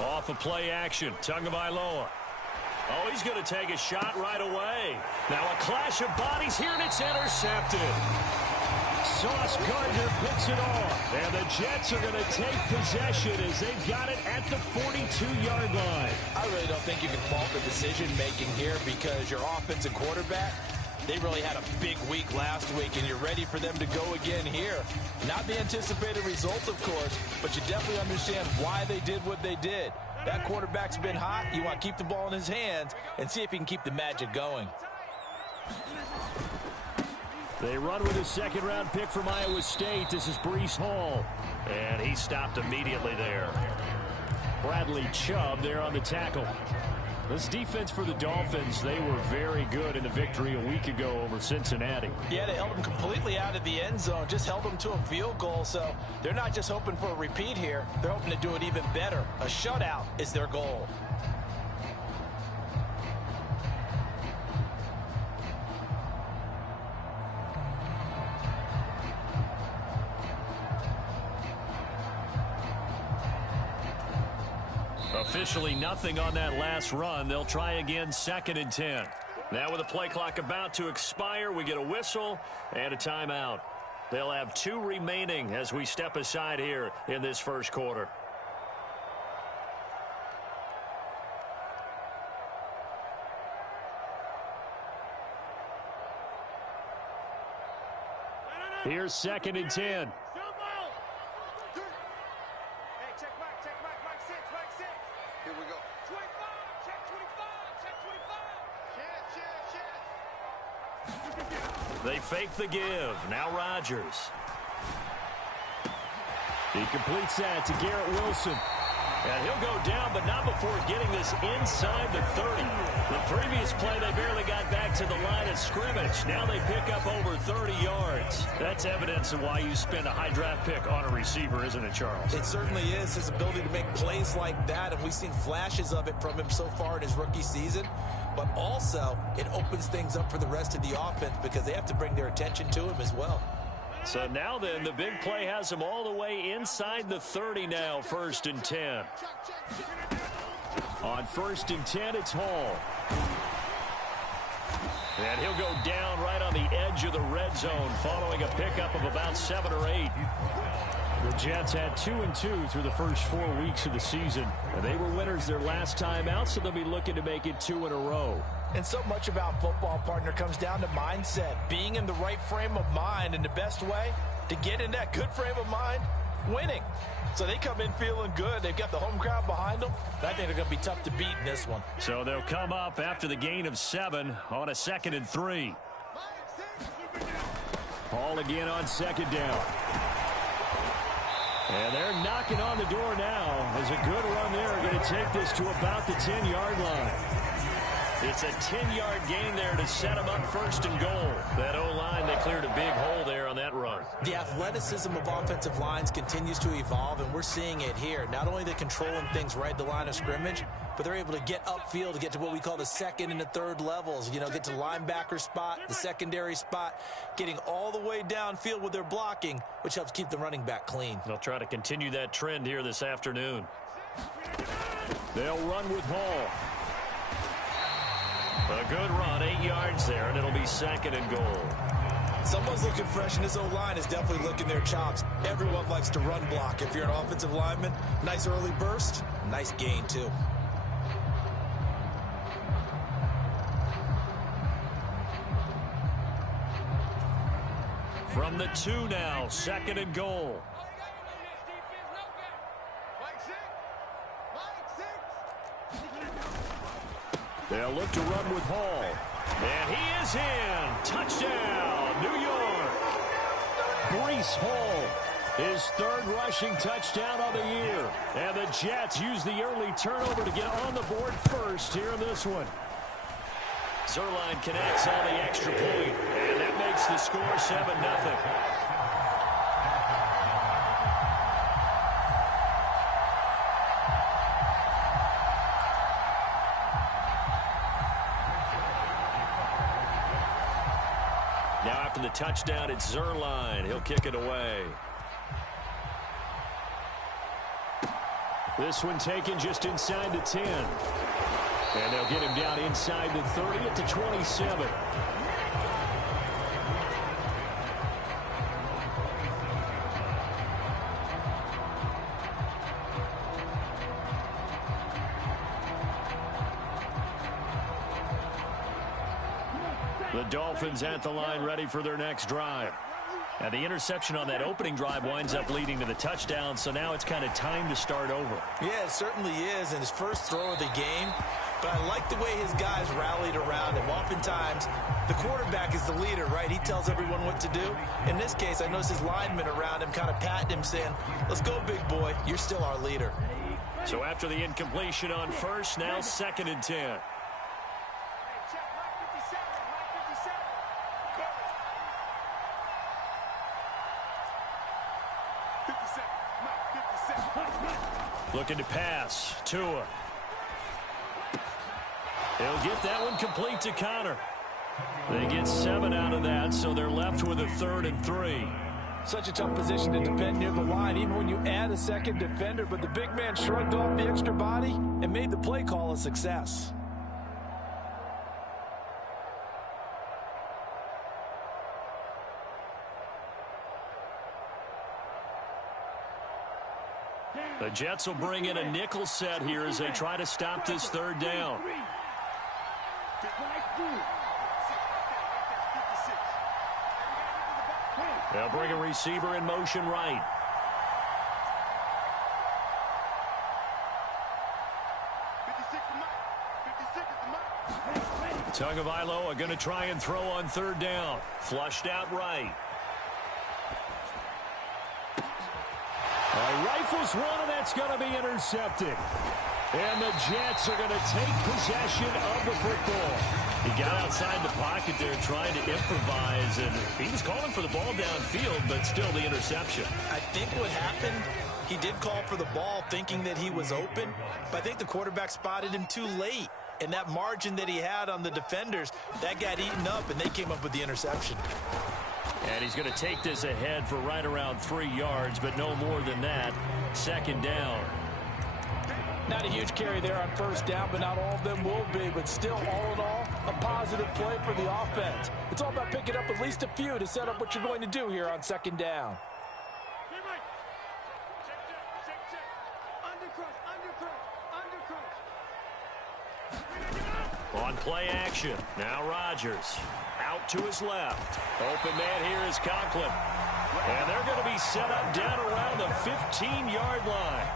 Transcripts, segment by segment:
Off of play action, Tagovailoa. Oh, he's going to take a shot right away. Now a clash of bodies here, and it's intercepted. Sauce Gardner picks it off, and the Jets are going to take possession as they've got it at the 42-yard line. I really don't think you can fault the decision-making here because your offensive quarterback, they really had a big week last week, and you're ready for them to go again here. Not the anticipated result, of course, but you definitely understand why they did what they did. That quarterback's been hot. You want to keep the ball in his hands and see if he can keep the magic going. They run with a second-round pick from Iowa State. This is Breece Hall. And he stopped immediately there. Bradley Chubb there on the tackle. This defense for the Dolphins, they were very good in the victory a week ago over Cincinnati. Yeah, they held them completely out of the end zone, just held them to a field goal. So they're not just hoping for a repeat here. They're hoping to do it even better. A shutout is their goal. Officially nothing on that last run. They'll try again, 2nd and 10. Now with the play clock about to expire, we get a whistle and a timeout. They'll have 2 remaining as we step aside here in this first quarter. Here's 2nd and 10. They fake the give. Now Rodgers. He completes that to Garrett Wilson. And he'll go down, but not before getting this inside the 30. The previous play, they barely got back to the line of scrimmage. Now they pick up over 30 yards. That's evidence of why you spend a high draft pick on a receiver, isn't it, Charles? It certainly is, his ability to make plays like that, and we've seen flashes of it from him so far in his rookie season. But also, it opens things up for the rest of the offense because they have to bring their attention to him as well. So now then, the big play has him all the way inside the 30 now, 1st and 10. On 1st and 10, it's Hall. And he'll go down right on the edge of the red zone following a pickup of about 7 or 8. The Jets had 2-2 through the first 4 weeks of the season. And they were winners their last time out, so they'll be looking to make it 2 in a row. And so much about football, partner, comes down to mindset. Being in the right frame of mind, and the best way to get in that good frame of mind, winning. So they come in feeling good. They've got the home crowd behind them. I think they're going to be tough to beat in this one. So they'll come up after the gain of 7 on a 2nd and 3. Hall again on 2nd down. And they're knocking on the door now. As a good run there, going to take this to about the 10-yard line. It's a 10-yard gain there to set them up 1st and goal. That O-line, they cleared a big hole there on that run. The athleticism of offensive lines continues to evolve, and we're seeing it here. Not only are they controlling things right at the line of scrimmage, but they're able to get upfield to get to what we call the 2nd and the 3rd levels. You know, get to linebacker spot, the secondary spot, getting all the way downfield with their blocking, which helps keep the running back clean. They'll try to continue that trend here this afternoon. They'll run with Hall. A good run, 8 yards there, and it'll be 2nd and goal. Someone's looking fresh, and this O-line is definitely looking their chops. Everyone likes to run block. If you're an offensive lineman, nice early burst, nice gain, too. From the 2 now, 2nd and goal. They'll look to run with Hall. And he is in. Touchdown, New York. Breece Hall, his 3rd rushing touchdown of the year. And the Jets use the early turnover to get on the board first here in this one. Zerline connects on the extra point, and that makes the score 7-0. Now after the touchdown, it's Zerline. He'll kick it away. This one taken just inside the 10. And they'll get him down inside the 30 at the 27. The Dolphins at the line ready for their next drive. And the interception on that opening drive winds up leading to the touchdown, so now it's kind of time to start over. Yeah, it certainly is in his first throw of the game. But I like the way his guys rallied around him. Oftentimes, the quarterback is the leader, right? He tells everyone what to do. In this case, I noticed his linemen around him kind of patting him, saying, let's go, big boy. You're still our leader. So after the incompletion on first, now 2nd and 10. Looking to pass. Tua. He'll get that one complete to Connor. They get 7 out of that, so they're left with a 3rd and 3. Such a tough position to defend near the line, even when you add a second defender. But the big man shrugged off the extra body and made the play call a success. The Jets will bring in a nickel set here as they try to stop this 3rd down. They'll bring a receiver in motion right. Tagovailoa are going to try and throw on 3rd down. Flushed out right. Rifles one, and that's going to be intercepted. And the Jets are going to take possession of the football. He got outside the pocket there trying to improvise, and he was calling for the ball downfield, but still the interception. I think what happened, he did call for the ball thinking that he was open, but I think the quarterback spotted him too late. And that margin that he had on the defenders, that got eaten up, and they came up with the interception. And he's going to take this ahead for right around 3 yards, but no more than that. 2nd down. Not a huge carry there on 1st down, but not all of them will be. But still, all in all, a positive play for the offense. It's all about picking up at least a few to set up what you're going to do here on 2nd down. On play action. Now Rodgers. Out to his left. Open man here is Conklin. And they're going to be set up down around the 15-yard line.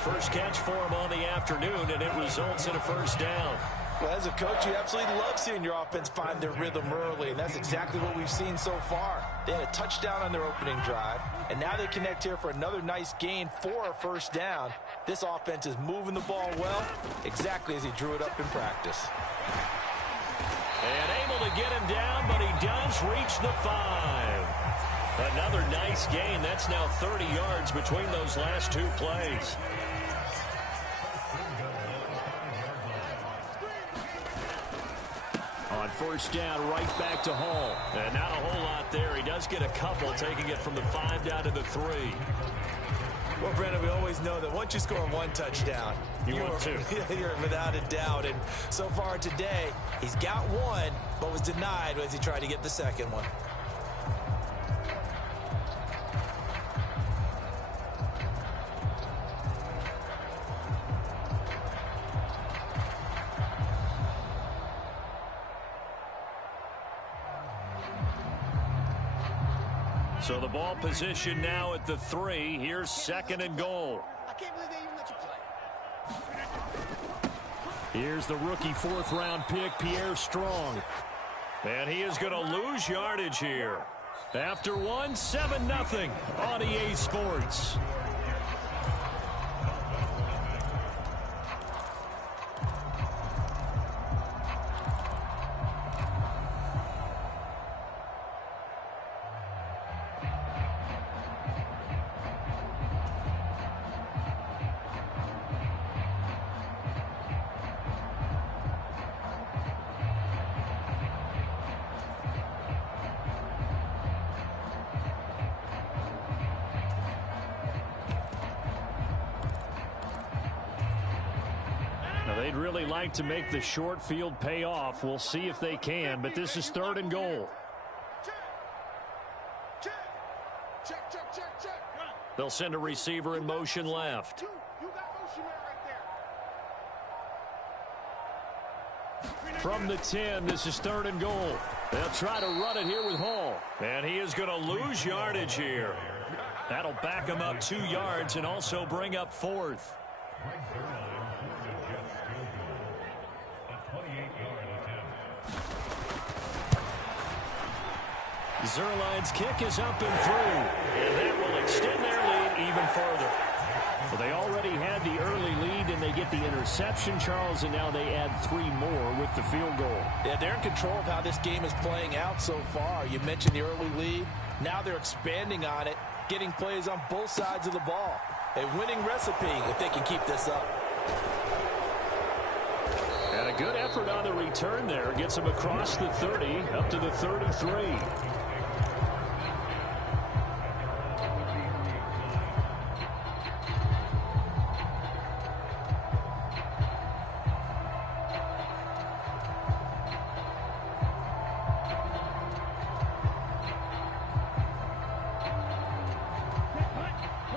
First catch for him on the afternoon, and it results in a 1st down. Well, as a coach, you absolutely love seeing your offense find their rhythm early, and that's exactly what we've seen so far. They had a touchdown on their opening drive, and now they connect here for another nice gain for a 1st down. This offense is moving the ball well, exactly as he drew it up in practice. And able to get him down, but he does reach the 5. Another nice gain. That's now 30 yards between those last 2 plays. On 1st down, right back to Hall. And not a whole lot there. He does get a couple, taking it from the 5 down to the 3. Well, Brandon, we always know that once you score 1 touchdown, you're without a doubt. And so far today, he's got 1, but was denied as he tried to get the 2nd one. So the ball position now at the 3. Here's 2nd and goal. I can't believe they even let you play. Here's the rookie 4th-round pick, Pierre Strong. And he is going to lose yardage here. After 1, 7-0 on EA Sports. They'd really like to make the short field pay off. We'll see if they can, but this is 3rd and goal. They'll send a receiver in motion left. From the 10, this is 3rd and goal. They'll try to run it here with Hall. And he is going to lose yardage here. That'll back him up 2 yards and also bring up 4th. Zerline's kick is up and through. And that will extend their lead even further. Well, they already had the early lead, and they get the interception, Charles, and now they add 3 more with the field goal. Yeah, they're in control of how this game is playing out so far. You mentioned the early lead. Now they're expanding on it, getting plays on both sides of the ball. A winning recipe if they can keep this up. And a good effort on the return there. Gets them across the 30, up to the 33.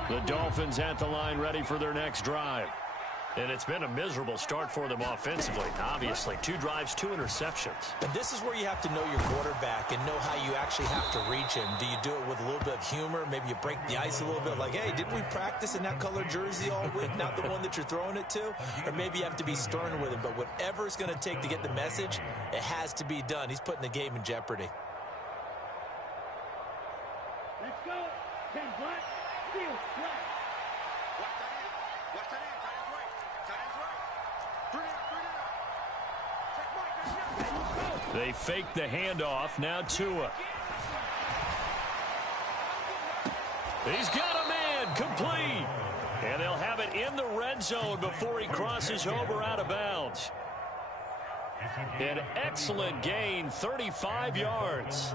The Dolphins at the line ready for their next drive. And it's been a miserable start for them offensively. Obviously, 2 drives, 2 interceptions. And this is where you have to know your quarterback and know how you actually have to reach him. Do you do it with a little bit of humor? Maybe you break the ice a little bit like, hey, didn't we practice in that color jersey all week, not the one that you're throwing it to? Or maybe you have to be stern with him. But whatever it's going to take to get the message, it has to be done. He's putting the game in jeopardy. Let's go. 10 black, field black. They fake the handoff. Now Tua. He's got a man complete. And they'll have it in the red zone before he crosses over out of bounds. An excellent gain, 35 yards.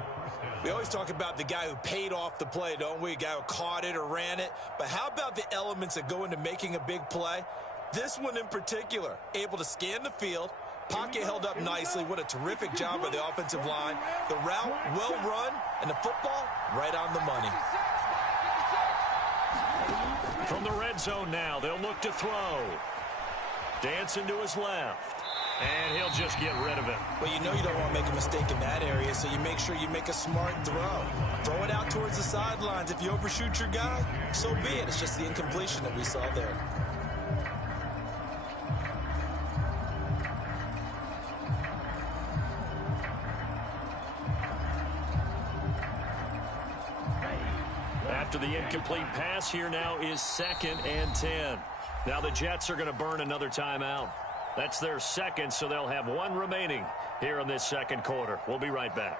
We always talk about the guy who paid off the play, don't we? A guy who caught it or ran it. But how about the elements that go into making a big play? This one in particular, able to scan the field. Pocket held up nicely. What a terrific job by the offensive line. The route, well run, and the football, right on the money. From the red zone now, they'll look to throw. Dancing to his left. And he'll just get rid of it. Well, you know you don't want to make a mistake in that area, so you make sure you make a smart throw. Throw it out towards the sidelines. If you overshoot your guy, so be it. It's just the incompletion that we saw there. After the incomplete pass, here now is 2nd and 10. Now the Jets are going to burn another timeout. That's their second, so they'll have 1 remaining here in this second quarter. We'll be right back.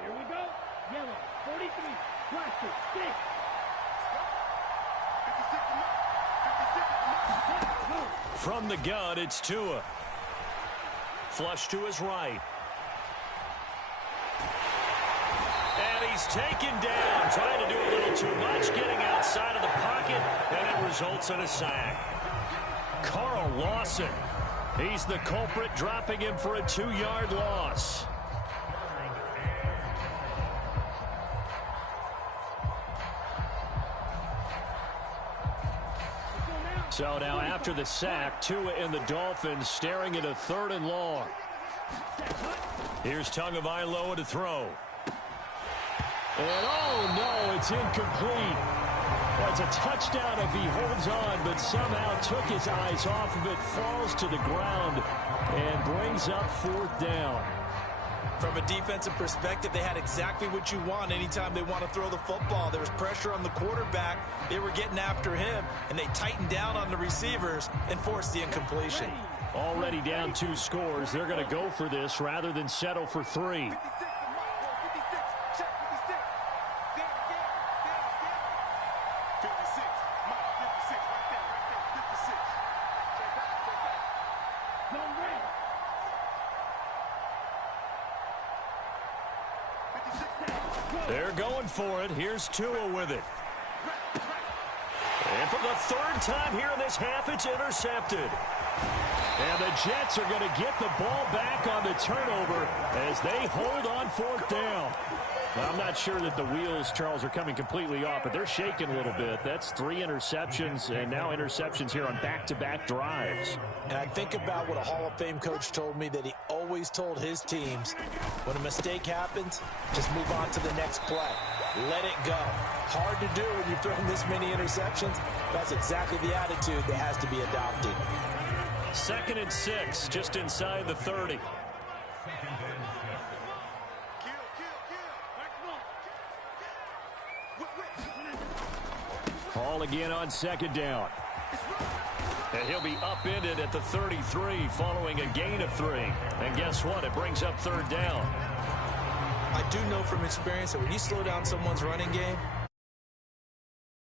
Here we go. Yellow, 43, plastic, 6. From the gun, it's Tua. Flush to his right. And he's taken down, trying to do a little too much, getting outside of the pocket, and it results in a sack. Carl Lawson, he's the culprit, dropping him for a 2-yard loss. So now after the sack, Tua and the Dolphins staring at a 3rd and long. Here's Tagovailoa to throw. And oh no, it's incomplete. That's a touchdown if he holds on, but somehow took his eyes off of it, falls to the ground, and brings up 4th down. From a defensive perspective, they had exactly what you want anytime they want to throw the football. There was pressure on the quarterback. They were getting after him, and they tightened down on the receivers and forced the incompletion. Already down 2 scores. They're going to go for this rather than settle for 3. They're going for it. Here's Tua with it. And for the third time here in this half, it's intercepted. And the Jets are going to get the ball back on the turnover as they hold on fourth down. Well, I'm not sure that the wheels, Charles, are coming completely off, but they're shaking a little bit. That's 3 interceptions, and now interceptions here on back-to-back drives. And I think about what a Hall of Fame coach told me that he always told his teams, when a mistake happens, just move on to the next play. Let it go. Hard to do when you've thrown this many interceptions. That's exactly the attitude that has to be adopted. 2nd and 6, just inside the 30. Hall again on 2nd down. And he'll be upended at the 33 following a gain of 3. And guess what? It brings up 3rd down. I do know from experience that when you slow down someone's running game,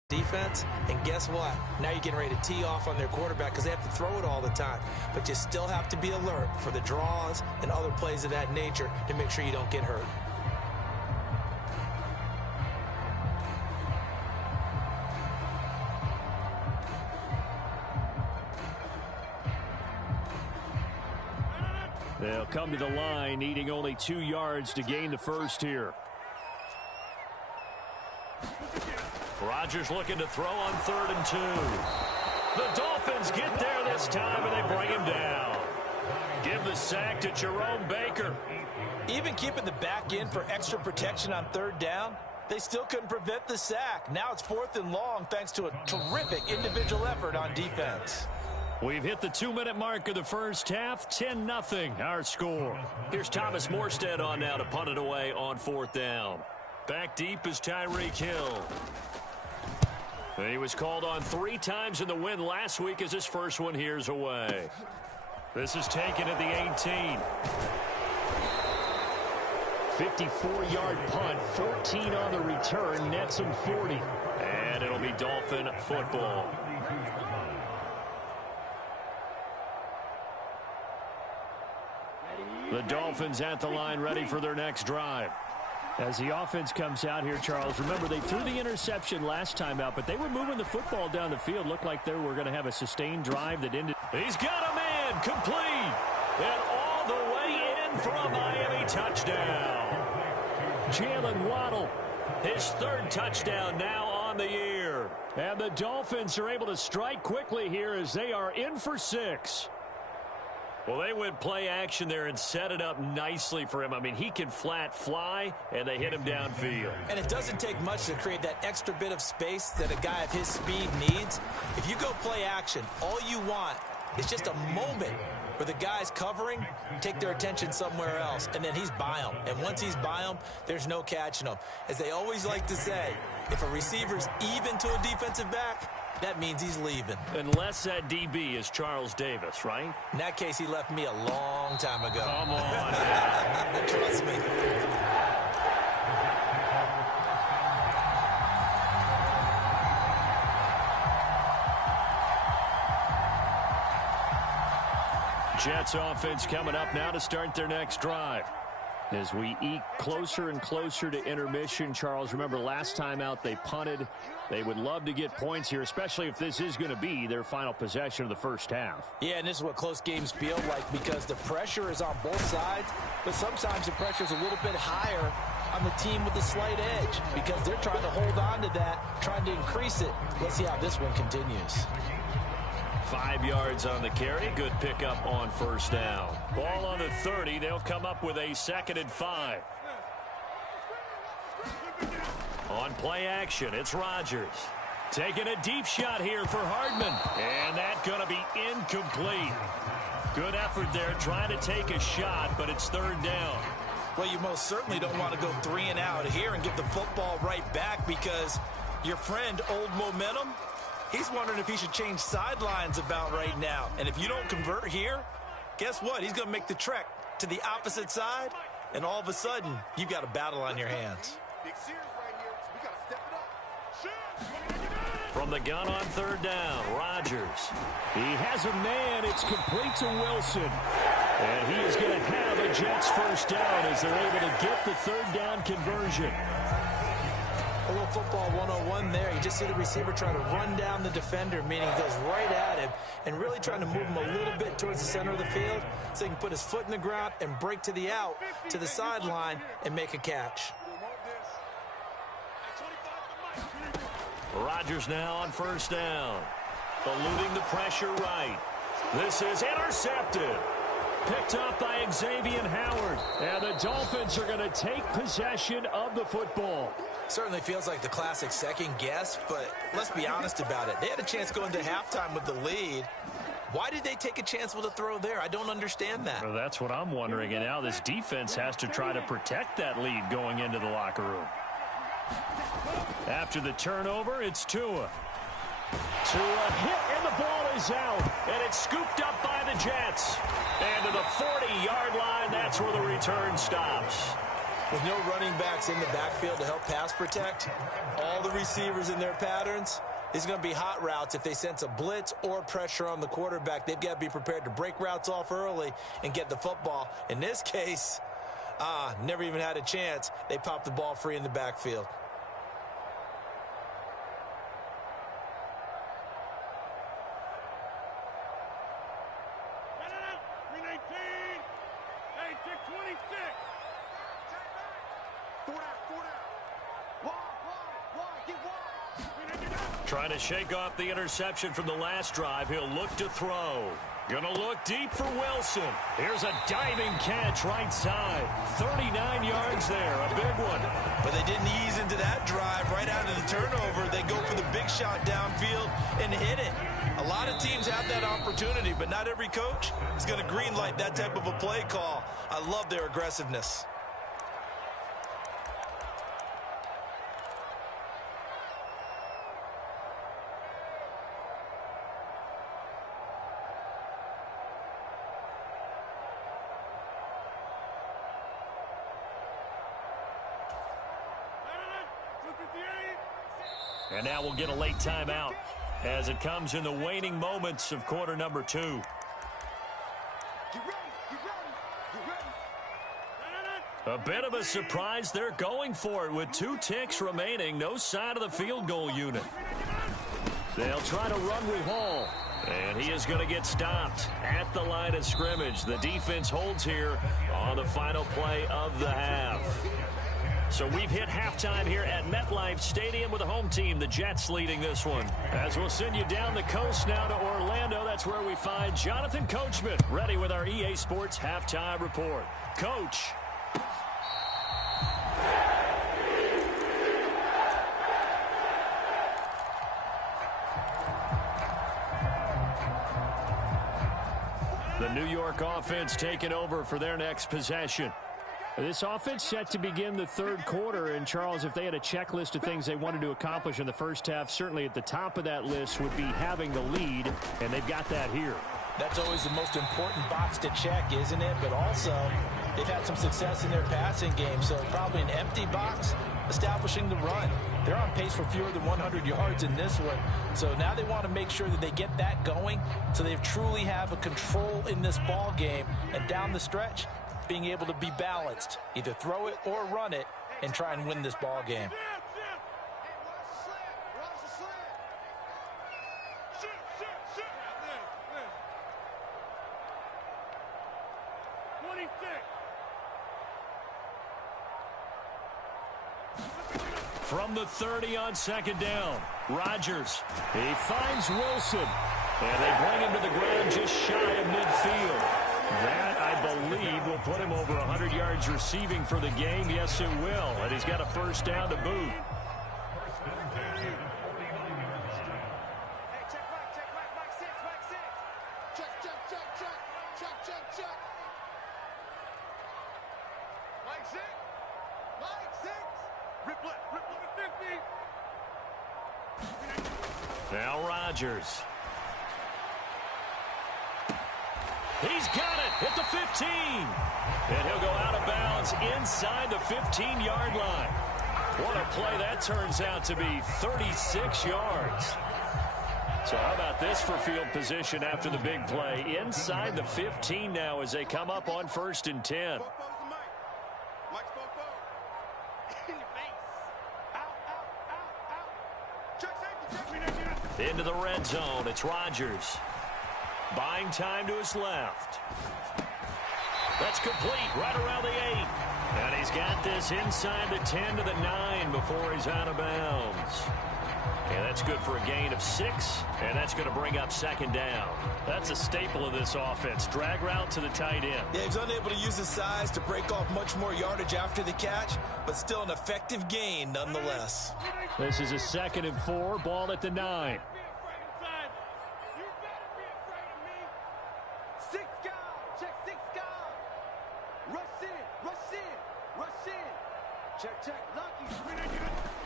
defense, and guess what? Now you're getting ready to tee off on their quarterback because they have to throw it all the time. But you still have to be alert for the draws and other plays of that nature to make sure you don't get hurt. They'll come to the line, needing only 2 yards to gain the first here. Rodgers looking to throw on 3rd and 2. The Dolphins get there this time, and they bring him down. Give the sack to Jerome Baker. Even keeping the back in for extra protection on 3rd down, they still couldn't prevent the sack. Now it's 4th and long thanks to a terrific individual effort on defense. We've hit the 2-minute mark of the first half. 10-0 our score. Here's Thomas Morstead on now to punt it away on 4th down. Back deep is Tyreek Hill. He was called on 3 times in the win last week as his first one here's away. This is taken at the 18. 54-yard punt, 14 on the return, nets him 40. And it'll be Dolphin football. The Dolphins at the line ready for their next drive. As the offense comes out here, Charles, remember they threw the interception last time out, but they were moving the football down the field. Looked like they were going to have a sustained drive that ended. He's got a man complete. And all the way in for a Miami touchdown. Jalen Waddle, his 3rd touchdown now on the year. And the Dolphins are able to strike quickly here as they are in for 6. Well, they went play action there and set it up nicely for him. I mean, he can flat fly, and they hit him downfield. And it doesn't take much to create that extra bit of space that a guy of his speed needs. If you go play action, all you want is just a moment where the guys covering take their attention somewhere else, and then he's by him. And once he's by him, there's no catching him. As they always like to say, if a receiver's even to a defensive back, that means he's leaving. Unless that DB is Charles Davis, right? In that case, he left me a long time ago. Come on. Trust me. Jets offense coming up now to start their next drive. As we eke closer and closer to intermission, Charles, remember last time out they punted. They would love to get points here, especially if this is going to be their final possession of the first half. Yeah, and this is what close games feel like because the pressure is on both sides, but sometimes the pressure is a little bit higher on the team with the slight edge because they're trying to hold on to that, trying to increase it. Let's see how this one continues. 5 yards on the carry. Good pickup on 1st down. Ball on the 30. They'll come up with a 2nd and 5. On play action, it's Rodgers. Taking a deep shot here for Hardman. And that's going to be incomplete. Good effort there trying to take a shot, but it's 3rd down. Well, you most certainly don't want to go 3 and out here and get the football right back because your friend, Old Momentum, he's wondering if he should change sidelines about right now. And if you don't convert here, guess what? He's going to make the trek to the opposite side, and all of a sudden, you've got a battle on your hands. From the gun on 3rd down, Rodgers. He has a man. It's complete to Wilson. And he is going to have a Jets first down as they're able to get the third down conversion. A little football 101 there. You just see the receiver trying to run down the defender, meaning he goes right at him and really trying to move him a little bit towards the center of the field so he can put his foot in the ground and break to the out, to the sideline, and make a catch. Rodgers now on first down. Eluding the pressure right. This is intercepted. Picked up by Xavier Howard. And the Dolphins are going to take possession of the football. Certainly feels like the classic second guess, but let's be honest about it. They had a chance going to halftime with the lead. Why did they take a chance with a throw there? I don't understand that. Well, that's what I'm wondering. And now this defense has to try to protect that lead going into the locker room. After the turnover, it's Tua. Tua hit, and the ball is out. And it's scooped up by the Jets. And to the 40-yard line, that's where the return stops. With no running backs in the backfield to help pass protect, all the receivers in their patterns, it's going to be hot routes. If they sense a blitz or pressure on the quarterback, they've got to be prepared to break routes off early and get the football. In this case, never even had a chance. They popped the ball free in the backfield. Trying to shake off the interception from the last drive. He'll look to throw. Gonna look deep for Wilson. Here's a diving catch right side. 39 yards there, a big one. But they didn't ease into that drive right out of the turnover. They go for the big shot downfield and hit it. A lot of teams have that opportunity, but not every coach is going to green light that type of a play call. I love their aggressiveness. And now we'll get a late timeout as it comes in the waning moments of quarter number 2. A bit of a surprise. They're going for it with 2 ticks remaining. No sign of the field goal unit. They'll try to run with Hall. And he is going to get stopped at the line of scrimmage. The defense holds here on the final play of the half. So we've hit halftime here at MetLife Stadium with the home team, the Jets, leading this one. As we'll send you down the coast now to Orlando, that's where we find Jonathan Coachman, ready with our EA Sports Halftime Report. Coach. The New York offense taking over for their next possession. This offense set to begin the third quarter, and Charles, if they had a checklist of things they wanted to accomplish in the first half, certainly at the top of that list would be having the lead, and they've got that here. That's always the most important box to check, isn't it? But also, they've had some success in their passing game, so probably an empty box establishing the run. They're on pace for fewer than 100 yards in this one, so now they want to make sure that they get that going so they truly have a control in this ball game, and down the stretch, being able to be balanced, either throw it or run it, and try and win this ball game. From the 30 on second down, Rodgers. He finds Wilson, and they bring him to the ground just shy of midfield. That, I believe, will put him over 100 yards receiving for the game. Yes, it will. And he's got a first down to boot. Now Rodgers. He's got it at the 15. And he'll go out of bounds inside the 15-yard line. What a play that turns out to be, 36 yards. So how about this for field position after the big play? Inside the 15 now as they come up on 1st and 10. Into the red zone, it's Rodgers. Buying time to his left. That's complete right around the 8. And he's got this inside the 10 to the 9 before he's out of bounds. And that's good for a gain of 6, and that's going to bring up 2nd down. That's a staple of this offense. Drag route to the tight end. Yeah, he's unable to use his size to break off much more yardage after the catch, but still an effective gain nonetheless. This is a 2nd and 4, ball at the 9.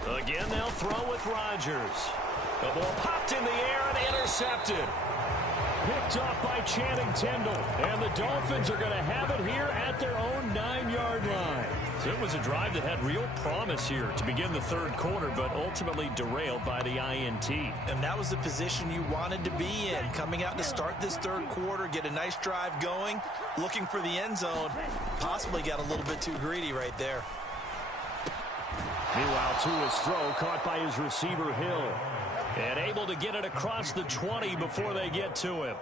Again, they'll throw with Rodgers. The ball popped in the air and intercepted. Picked off by Channing Tindall. And the Dolphins are going to have it here at their own 9-yard line. So it was a drive that had real promise here to begin the 3rd quarter, but ultimately derailed by the INT. And that was the position you wanted to be in. Coming out to start this 3rd quarter, get a nice drive going, looking for the end zone. Possibly got a little bit too greedy right there. Meanwhile, to his throw, caught by his receiver, Hill. And able to get it across the 20 before they get to him.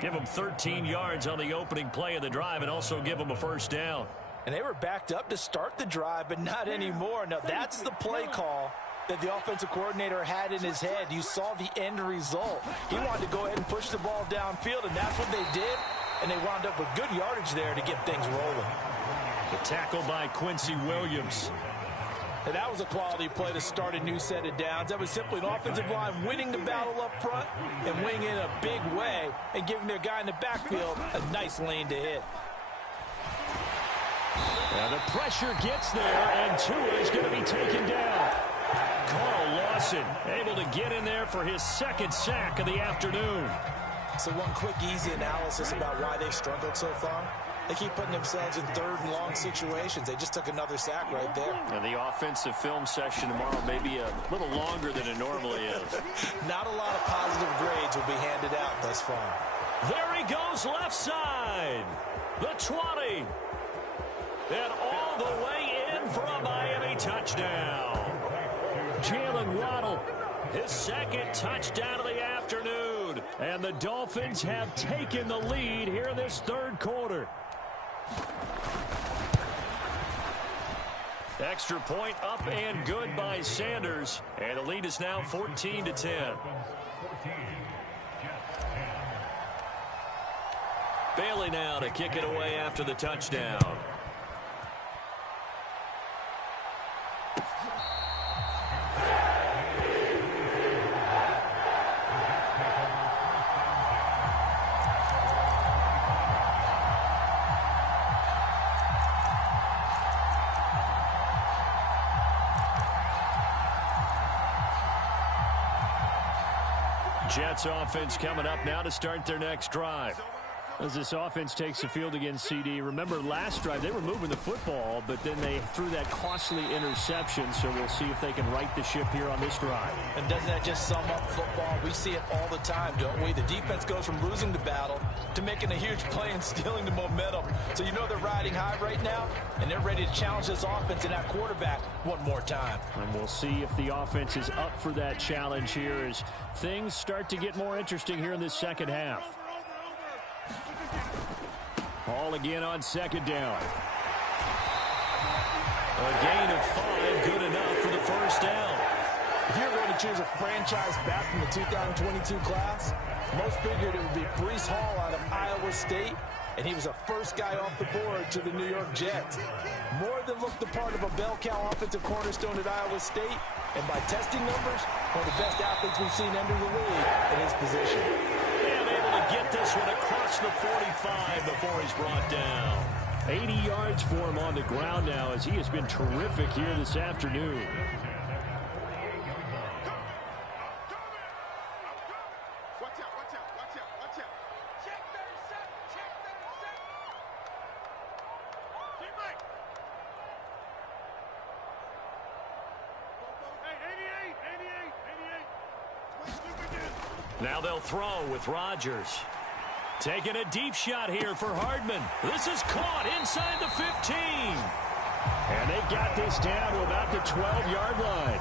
Give him 13 yards on the opening play of the drive and also give him a 1st down. And they were backed up to start the drive, but not anymore. Now, that's the play call that the offensive coordinator had in his head. You saw the end result. He wanted to go ahead and push the ball downfield, and that's what they did. And they wound up with good yardage there to get things rolling. The tackle by Quincy Williams. And that was a quality play to start a new set of downs. That was simply an offensive line winning the battle up front and winning in a big way and giving their guy in the backfield a nice lane to hit. Now the pressure gets there, and Tua is going to be taken down. Carl Lawson able to get in there for his 2nd sack of the afternoon. So one quick, easy analysis about why they struggled so far. They keep putting themselves in 3rd and long situations. They just took another sack right there. And the offensive film session tomorrow may be a little longer than it normally is. Not a lot of positive grades will be handed out thus far. There he goes left side. The 20. And all the way in for a Miami touchdown. Jalen Waddle, his 2nd touchdown of the afternoon. And the Dolphins have taken the lead here in this 3rd quarter. Extra point up and good by Sanders. And the lead is now 14-10. Bailey now to kick it away after the touchdown. Jets offense coming up now to start their next drive. As this offense takes the field against CD, remember last drive they were moving the football, but then they threw that costly interception, so we'll see if they can right the ship here on this drive. And doesn't that just sum up football? We see it all the time, don't we? The defense goes from losing the battle to making a huge play and stealing the momentum. So you know they're riding high right now, and they're ready to challenge this offense and that quarterback one more time. And we'll see if the offense is up for that challenge here as things start to get more interesting here in this 2nd half. Ball again on 2nd down. A gain of 5, good enough for the 1st down. If you're going to choose a franchise back from the 2022 class, most figured it would be Breece Hall out of Iowa State, and he was the first guy off the board to the New York Jets. More than looked the part of a bell cow offensive cornerstone at Iowa State, and by testing numbers, one of the best athletes we've seen enter the league in his position. And able to get this one across the 45 before he's brought down. 80 yards for him on the ground now as he has been terrific here this afternoon. Now they'll throw with Rodgers. Taking a deep shot here for Hardman. This is caught inside the 15. And they've got this down to about the 12-yard line.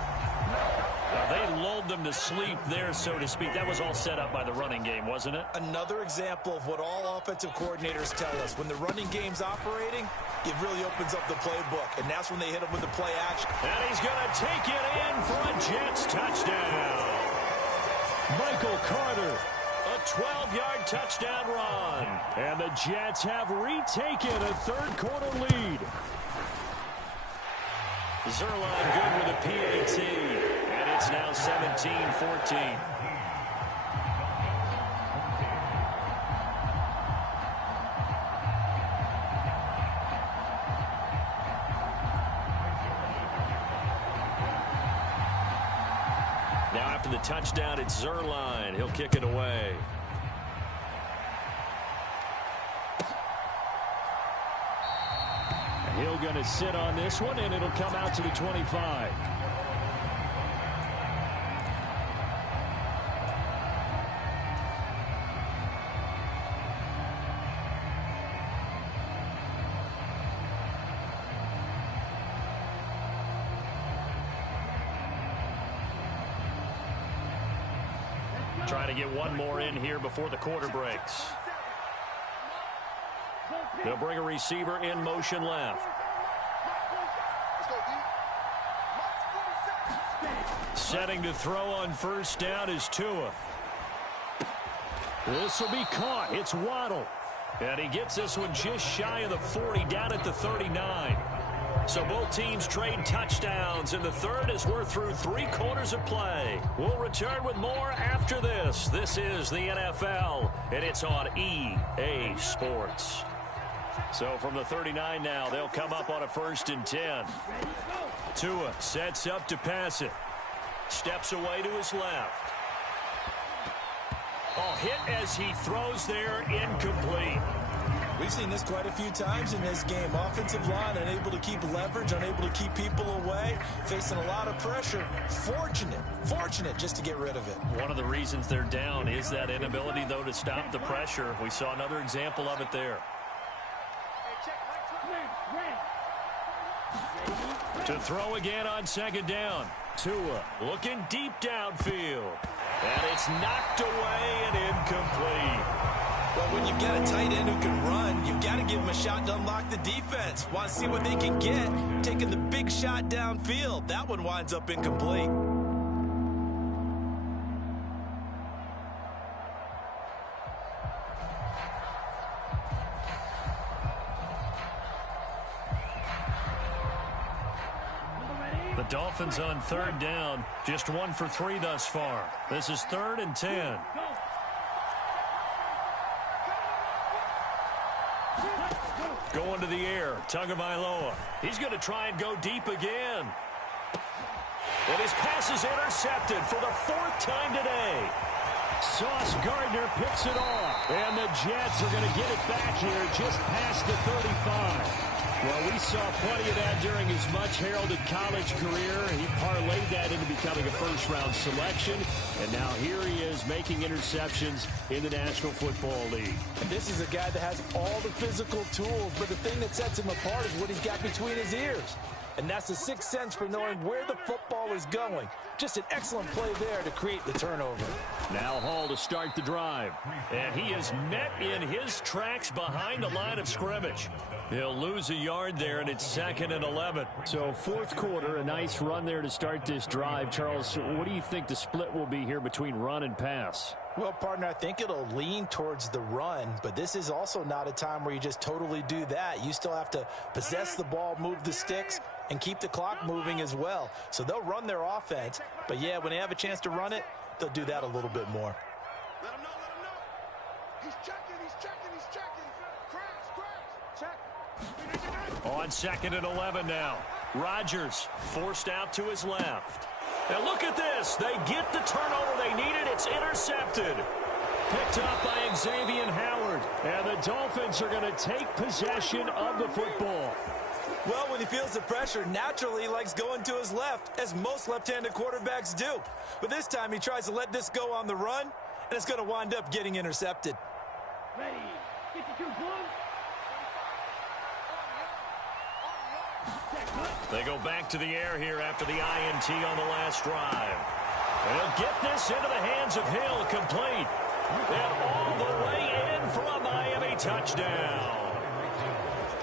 They lulled them to sleep there, so to speak. That was all set up by the running game, wasn't it? Another example of what all offensive coordinators tell us. When the running game's operating, it really opens up the playbook. And that's when they hit him with the play action. And he's going to take it in for a Jets touchdown. Michael Carter, a 12-yard touchdown run. And the Jets have retaken a third-quarter lead. Zerline good with a PAT, and it's now 17-14. Now after the touchdown, it's Zerline. He'll kick it away. Hill going to sit on this one, and it'll come out to the 25. Trying to get one more in here before the quarter breaks. They'll bring a receiver in motion left. Setting to throw on first down is Tua. This will be caught. It's Waddle. And he gets this one just shy of the 40, down at the 39. So both teams trade touchdowns in the third as we're through 3 quarters of play. We'll return with more after this. This is the NFL, and it's on EA Sports. So from the 39 now, they'll come up on a 1st and 10. Tua sets up to pass it. Steps away to his left. Oh, hit as he throws there, incomplete. We've seen this quite a few times in this game. Offensive line unable to keep leverage, unable to keep people away, facing a lot of pressure. Fortunate just to get rid of it. One of the reasons they're down is that inability, though, to stop the pressure. We saw another example of it there. To throw again on 2nd down. Tua looking deep downfield. And it's knocked away and incomplete. Well, when you've got a tight end who can run, you've got to give him a shot to unlock the defense. Want to see what they can get. Taking the big shot downfield. That one winds up incomplete. The Dolphins on 3rd down. Just 1 for 3 thus far. This is 3rd and 10. Going to the air. Tagovailoa. He's going to try and go deep again. And his pass is intercepted for the 4th time today. Sauce Gardner picks it off. And the Jets are going to get it back here just past the 35. Well, we saw plenty of that during his much-heralded college career. He parlayed that into becoming a first-round selection. And now here he is making interceptions in the National Football League. And this is a guy that has all the physical tools, but the thing that sets him apart is what he's got between his ears. And that's the 6th sense for knowing where the football is going. Just an excellent play there to create the turnover. Now Hall to start the drive. And he is met in his tracks behind the line of scrimmage. He'll lose a yard there, and it's 2nd and 11. So 4th quarter, a nice run there to start this drive. Charles, what do you think the split will be here between run and pass? Well, partner, I think it'll lean towards the run, but this is also not a time where you just totally do that. You still have to possess the ball, move the sticks, and keep the clock moving as well. So they'll run their offense, but yeah, when they have a chance to run it, they'll do that a little bit more. Let him know. He's checking. Check. On 2nd and 11 now. Rodgers forced out to his left. And look at this. They get the turnover they needed. It's intercepted. Picked up by Xavier Howard. And the Dolphins are going to take possession of the football. Well, when he feels the pressure, naturally he likes going to his left, as most left-handed quarterbacks do. But this time he tries to let this go on the run, and it's going to wind up getting intercepted. Ready. 52 one. They go back to the air here after the INT on the last drive. They'll get this into the hands of Hill, complete. And all the way in for a Miami touchdown.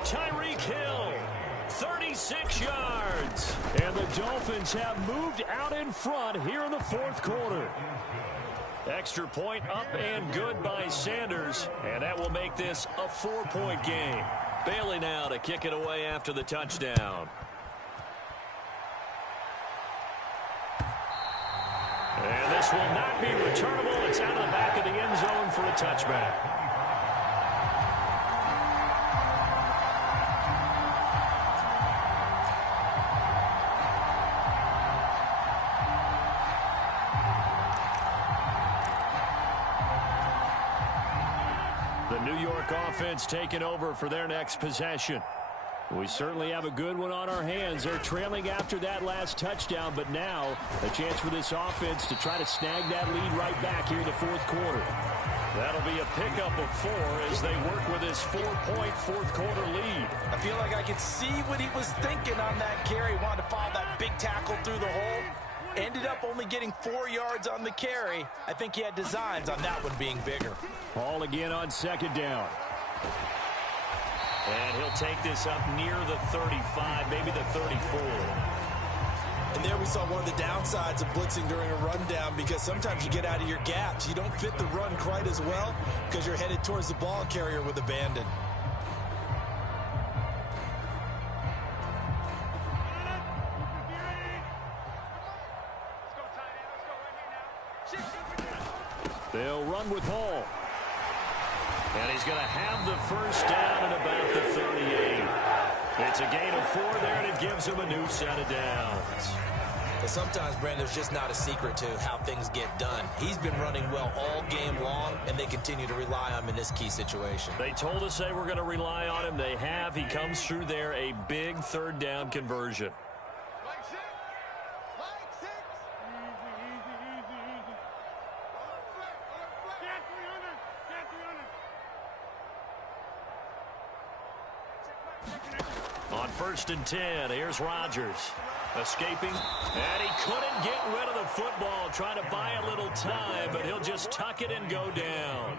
Tyreek Hill, 36 yards. And the Dolphins have moved out in front here in the fourth quarter. Extra point up and good by Sanders. And that will make this a 4-point game. Bailey now to kick it away after the touchdown. And this will not be returnable. It's out of the back of the end zone for a touchback. The New York offense taking over for their next possession. We certainly have a good one on our hands. They're trailing after that last touchdown, but now a chance for this offense to try to snag that lead right back here in the fourth quarter. That'll be a pickup of 4 as they work with this 4-point fourth quarter lead. I feel like I could see what he was thinking on that carry. Wanted to follow that big tackle through the hole. Ended up only getting 4 yards on the carry. I think he had designs on that one being bigger. Ball again on second down. And he'll take this up near the 35, maybe the 34. And there we saw one of the downsides of blitzing during a rundown, because sometimes you get out of your gaps. You don't fit the run quite as well because you're headed towards the ball carrier with abandon. They'll run with Hall. And he's going to have the first down at about the 38. It's a gain of 4 there, and it gives him a new set of downs. But sometimes, Brandon, there's just not a secret to how things get done. He's been running well all game long, and they continue to rely on him in this key situation. They told us they were going to rely on him. They have. He comes through there, a big third down conversion. On 1st and 10, here's Rodgers. Escaping, and he couldn't get rid of the football, trying to buy a little time, but he'll just tuck it and go down.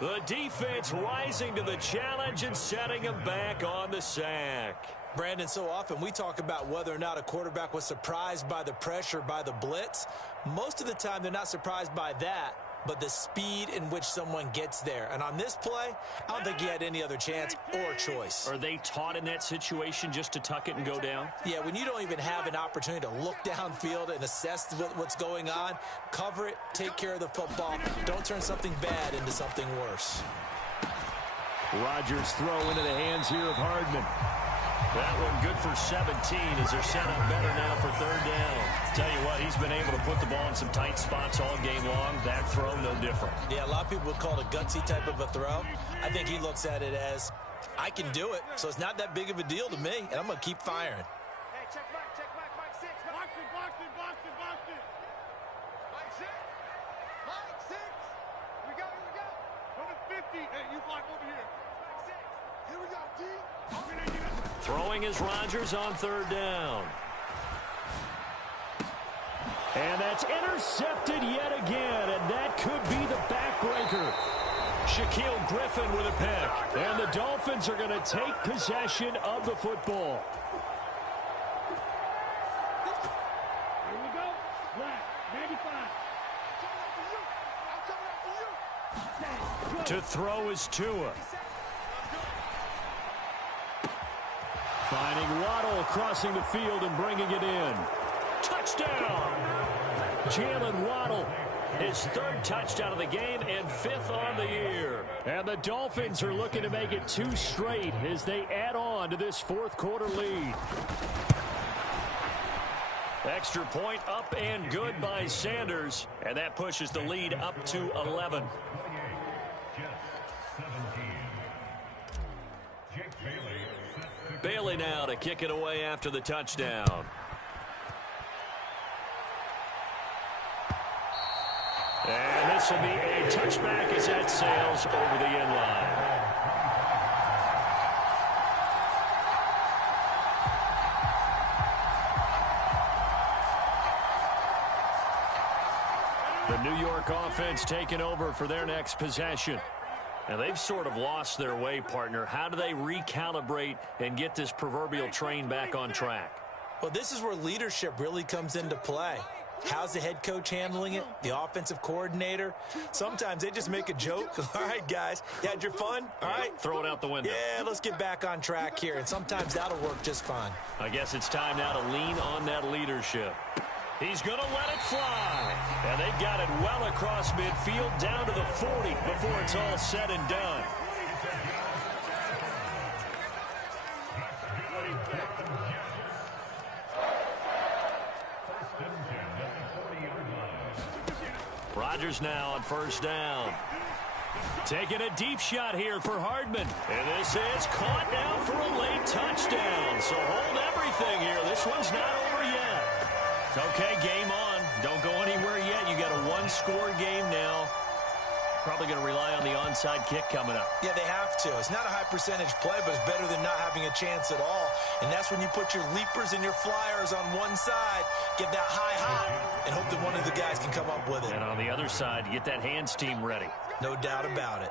The defense rising to the challenge and setting him back on the sack. Brandon, so often we talk about whether or not a quarterback was surprised by the pressure, by the blitz. Most of the time, they're not surprised by that, but the speed in which someone gets there. And on this play, I don't think he had any other chance or choice. Are they taught in that situation just to tuck it and go down? Yeah, when you don't even have an opportunity to look downfield and assess what's going on, cover it, take care of the football. Don't turn something bad into something worse. Rodgers throw into the hands here of Hardman. That one good for 17 as they're set up better now for third down. Tell you what, he's been able to put the ball in some tight spots all game long. That throw, no different. Yeah, a lot of people would call it a gutsy type of a throw. I think he looks at it as, I can do it, so it's not that big of a deal to me, and I'm going to keep firing. Hey, check back, Mike 6. Box it. Mike 6. We go. Go to 50. Hey, you block over here. Mike 6. Here we go, D. Throwing is Rodgers on third down. And that's intercepted yet again, and that could be the backbreaker. Shaquille Griffin with a pick, and the Dolphins are going to take possession of the football. Here we go. Black, 95. To throw is Tua. Finding Waddle crossing the field and bringing it in. Touchdown! Jalen Waddle, his 3rd touchdown of the game and 5th on the year. And the Dolphins are looking to make it 2 straight as they add on to this fourth quarter lead. Extra point up and good by Sanders, and that pushes the lead up to 11. Bailey now to kick it away after the touchdown. And this will be a touchback as that sails over the end line. The New York offense taking over for their next possession. And they've sort of lost their way, partner. How do they recalibrate and get this proverbial train back on track? Well, this is where leadership really comes into play. How's the head coach handling it? The offensive coordinator? Sometimes they just make a joke. All right, guys, you had your fun? All right. Throw it out the window. Yeah, let's get back on track here. And sometimes that'll work just fine. I guess it's time now to lean on that leadership. He's going to let it fly. And they've got it well across midfield down to the 40 before it's all said and done. Rodgers now on first down. Taking a deep shot here for Hardman. And this is caught now for a late touchdown. So hold everything here. This one's not over yet. Okay, game on. Don't go anywhere yet. You got a one-score game now. Probably going to rely on the onside kick coming up. Yeah, they have to. It's not a high-percentage play, but it's better than not having a chance at all. And that's when you put your leapers and your flyers on one side, get that high hop, and hope that one of the guys can come up with it. And on the other side, you get that hands team ready. No doubt about it.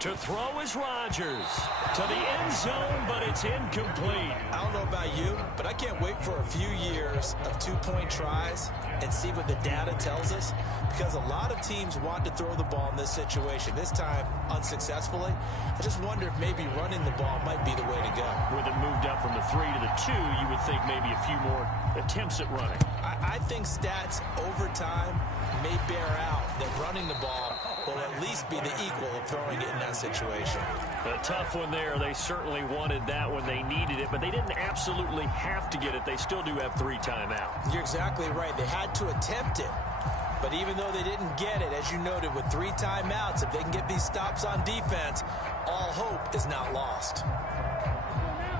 To throw is Rodgers. To the end zone, but it's incomplete. I don't know about you, but I can't wait for a few years of two-point tries and see what the data tells us, because a lot of teams want to throw the ball in this situation. This time, unsuccessfully. I just wonder if maybe running the ball might be the way to go. With it moved up from the 3 to the 2, you would think maybe a few more attempts at running. I think stats over time may bear out that running the ball will at least be the equal of throwing it in that situation. A tough one there. They certainly wanted that when they needed it, but they didn't absolutely have to get it. They still do have 3 timeouts. You're exactly right. They had to attempt it. But even though they didn't get it, as you noted, with 3 timeouts, if they can get these stops on defense, all hope is not lost.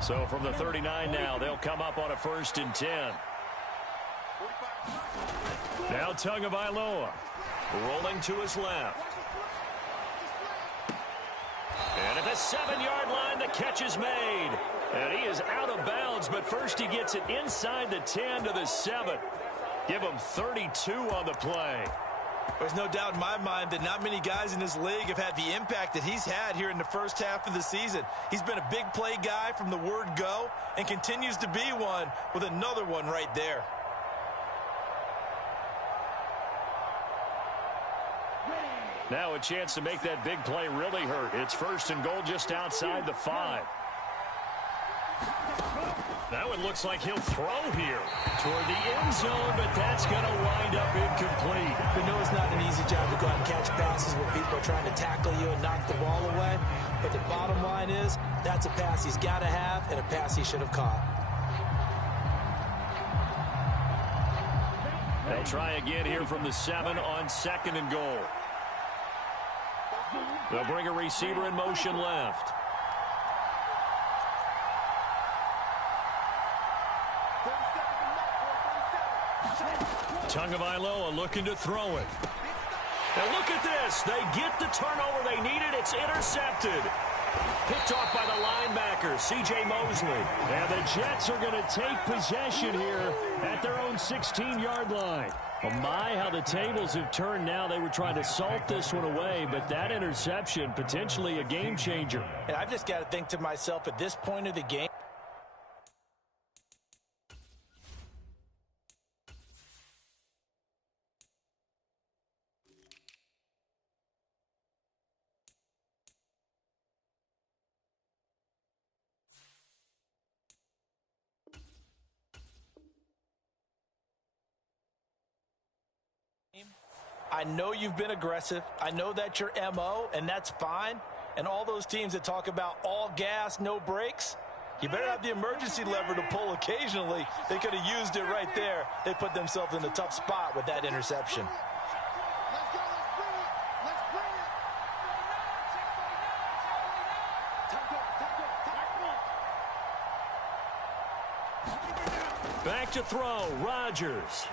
So from the 39 now, they'll come up on a 1st and 10. Now Tagovailoa rolling to his left. And at the 7-yard line, the catch is made. And he is out of bounds, but first he gets it inside the 10 to the 7. Give him 32 on the play. There's no doubt in my mind that not many guys in this league have had the impact that he's had here in the first half of the season. He's been a big play guy from the word go and continues to be one with another one right there. Now a chance to make that big play really hurt. It's 1st and goal just outside the 5. That one looks like he'll throw here toward the end zone, but that's going to wind up incomplete. We know it's not an easy job to go out and catch passes where people are trying to tackle you and knock the ball away. But the bottom line is that's a pass he's got to have and a pass he should have caught. They'll try again here from the 7 on 2nd and goal. They'll bring a receiver in motion left. Tagovailoa looking to throw it. And look at this. They get the turnover they needed. It's intercepted. Picked off by the linebacker, C.J. Mosley. And the Jets are going to take possession here at their own 16-yard line. Oh my, how the tables have turned now. They were trying to salt this one away, but that interception, potentially a game changer. And I've just got to think to myself, at this point of the game, I know you've been aggressive. I know that's your MO, and that's fine. And all those teams that talk about all gas, no brakes, you better have the emergency lever to pull occasionally. They could have used it right there. They put themselves in a tough spot with that interception. Back to throw, Rodgers.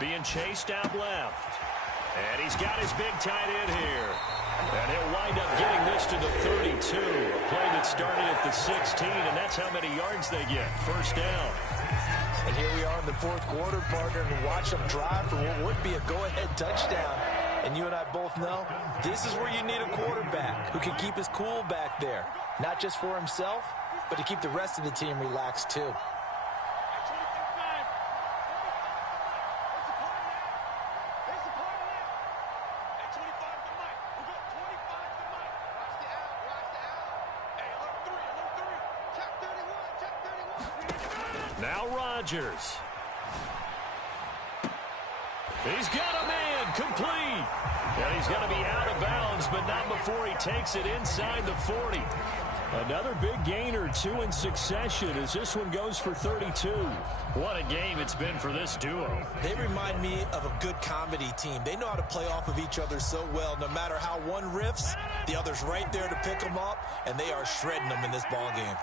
Being chased out left. And he's got his big tight end here. And he'll wind up getting this to the 32. A play that started at the 16, and that's how many yards they get. First down. And here we are in the fourth quarter, partner, and watch them drive for what would be a go-ahead touchdown. And you and I both know this is where you need a quarterback who can keep his cool back there. Not just for himself, but to keep the rest of the team relaxed too. Now Rodgers. He's got a man complete. And he's going to be out of bounds, but not before he takes it inside the 40. Another big gain or two in succession as this one goes for 32. What a game it's been for this duo. They remind me of a good comedy team. They know how to play off of each other so well. No matter how one riffs, the other's right there to pick them up, and they are shredding them in this ball game.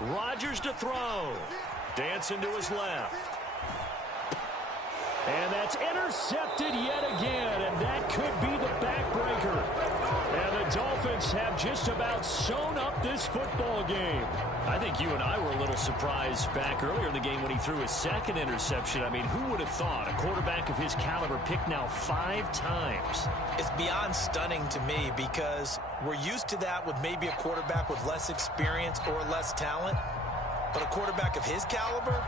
Rodgers to throw. Dancing to his left. And that's intercepted yet again, and that could be the backbreaker. And the Dolphins have just about sewn up this football game. I think you and I were a little surprised back earlier in the game when he threw his second interception. I mean, who would have thought a quarterback of his caliber picked now 5 times? It's beyond stunning to me because we're used to that with maybe a quarterback with less experience or less talent. But a quarterback of his caliber,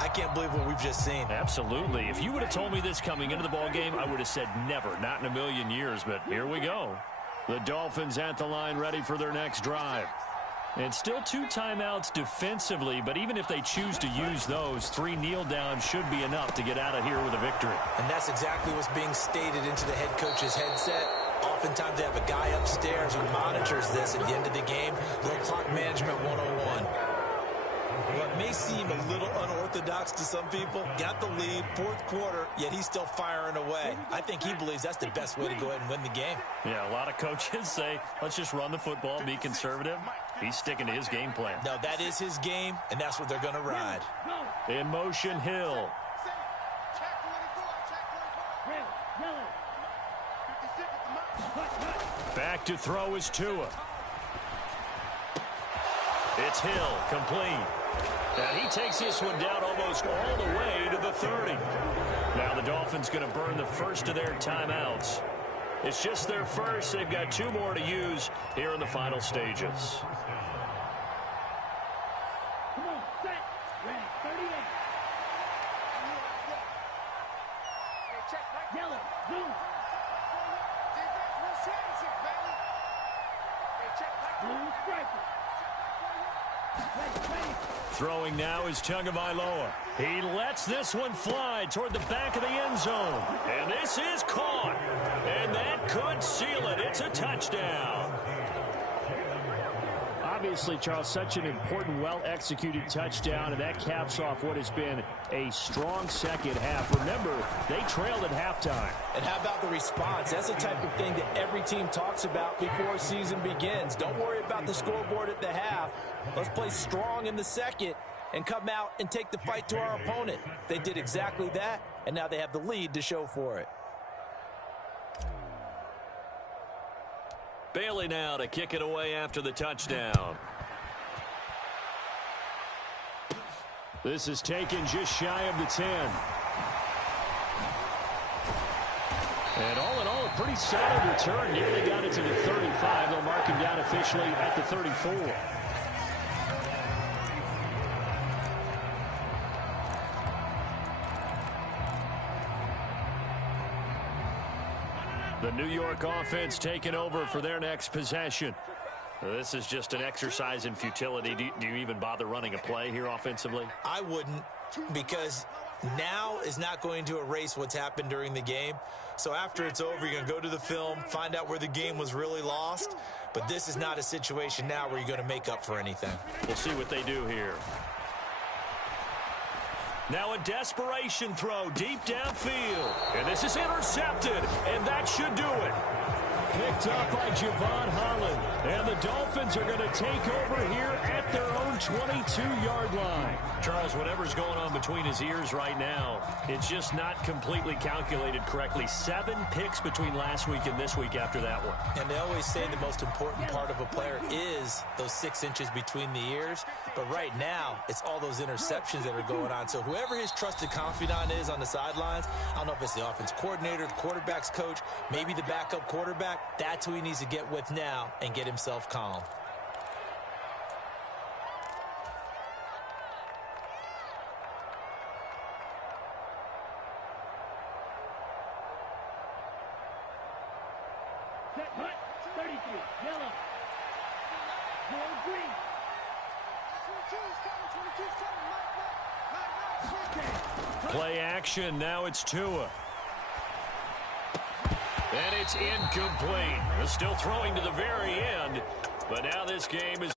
I can't believe what we've just seen. Absolutely. If you would have told me this coming into the ball game, I would have said never, not in a million years. But here we go. The Dolphins at the line ready for their next drive. And still 2 timeouts defensively, but even if they choose to use those, 3 kneel downs should be enough to get out of here with a victory. And that's exactly what's being stated into the head coach's headset. Oftentimes they have a guy upstairs who monitors this at the end of the game. Little clock management 101. What may seem a little unorthodox to some people, got the lead, fourth quarter, yet he's still firing away. I think he believes that's the best way to go ahead and win the game. Yeah, a lot of coaches say, let's just run the football and be conservative. He's sticking to his game plan. No, that is his game, and that's what they're going to ride. In motion, Hill. Back to throw is Tua. It's Hill, complete. And he takes this one down almost all the way to the 30. Now the Dolphins going to burn the first of their timeouts. It's just their first. They've got 2 more to use here in the final stages. Come on, set, ready, 38. Hey, check, right? Yellow, zoom. Defense, real championship, baby. Hey, check, right? Blue striker. Throwing now is Tagovailoa. He lets this one fly toward the back of the end zone. And this is caught. And that could seal it. It's a touchdown. Obviously, Charles, such an important, well-executed touchdown, and that caps off what has been a strong second half. Remember, they trailed at halftime. And how about the response? That's the type of thing that every team talks about before season begins. Don't worry about the scoreboard at the half. Let's play strong in the second and come out and take the fight to our opponent. They did exactly that, and now they have the lead to show for it. Bailey now to kick it away after the touchdown. This is taken just shy of the 10. And all in all, a pretty solid return. Nearly got it to the 35. They'll mark him down officially at the 34. The New York offense taking over for their next possession. This is just an exercise in futility. Do you even bother running a play here offensively? I wouldn't, because now is not going to erase what's happened during the game. So after it's over, you're going to go to the film, find out where the game was really lost. But this is not a situation now where you're going to make up for anything. We'll see what they do here. Now a desperation throw deep downfield. And this is intercepted, and that should do it. Picked up by Javon Holland. And the Dolphins are going to take over here at their own 22-yard line. Charles, whatever's going on between his ears right now, it's just not completely calculated correctly. 7 picks between last week and this week after that one. And they always say the most important part of a player is those 6 inches between the ears. But right now, it's all those interceptions that are going on. So whoever his trusted confidant is on the sidelines, I don't know if it's the offense coordinator, the quarterback's coach, maybe the backup quarterback, that's who he needs to get with now and get himself calm. Set, hut, 33, yellow. Goal green. 22's coming, 22's 7, Play action. Now it's Tua. And it's incomplete. They're still throwing to the very end. But now this game is